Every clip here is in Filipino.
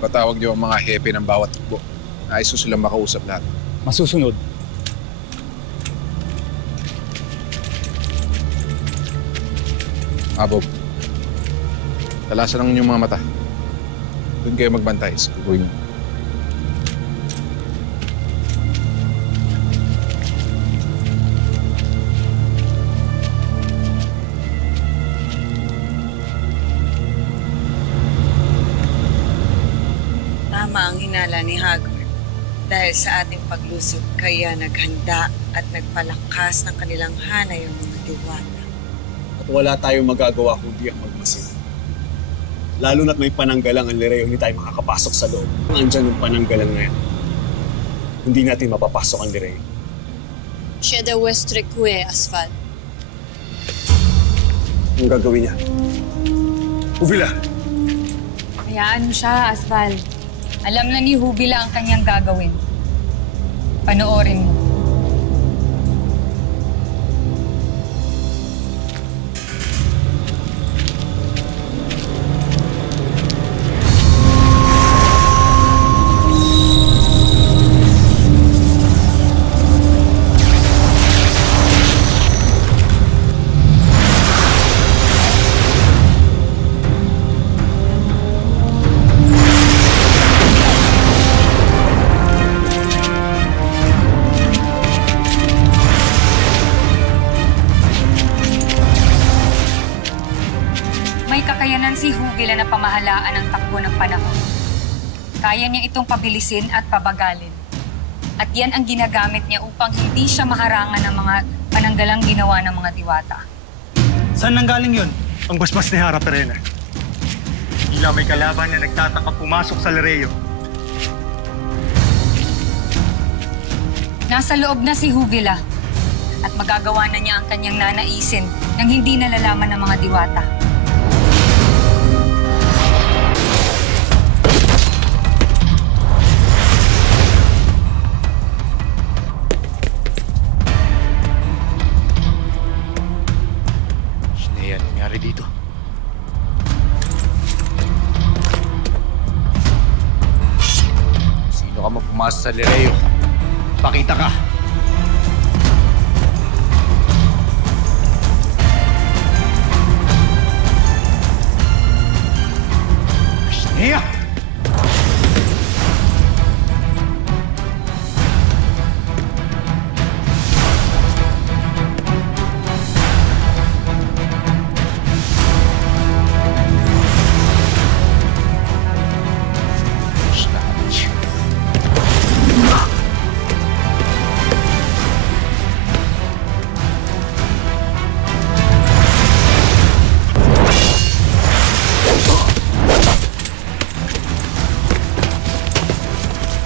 Patawag niyo ang mga hepe ng bawat tukbo. Nais ko silang makausap lahat. Masusunod. Bob. Talasan ang inyong mga mata. Doon kayo magbantay sa kukuy niyo. Tama ang hinala ni Hagrid. Dahil sa ating paglusob, kaya naghanda at nagpalakas ng kanilang hanay ang mga diwata. At wala tayong magagawa kundi ang magmasid. Lalo na't may pananggalang ang Lireo, hindi tayo makakapasok sa loob. Kung andyan ang pananggalang na yan, hindi natin mapapasok ang Lireo. Siya daw Westrecue, Asphalt. Anong gagawin niya? Uvila! Hayaan mo siya, Asphalt. Alam na ni Hubila ang kanyang gagawin. Panoorin mo. May kakayanan si Hubila na pamahalaan ang takbo ng panahon. Kaya niya itong pabilisin at pabagalin. At yan ang ginagamit niya upang hindi siya maharangan ng mga pananggalang ginawa ng mga diwata. Saan nanggaling yun? Ang basbas ni Hara Perena. Tila may kalaban na nagtataka pumasok sa Lireo. Nasa loob na si Hubila at magagawa na niya ang kanyang nanaisin nang hindi nalalaman ng mga diwata. Dito. Sino ka magpumasok sa Lireo? Pakita ka! Ashnea!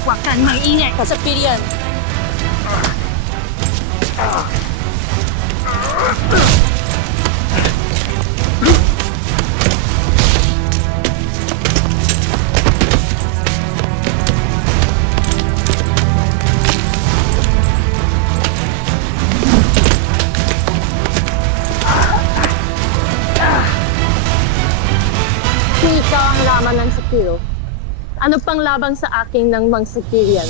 Huwag kang maingay ka sa piriyan. Ikaw ang laman ng Sepiro. Ano pang laban sa aking ng Mang Sepirian?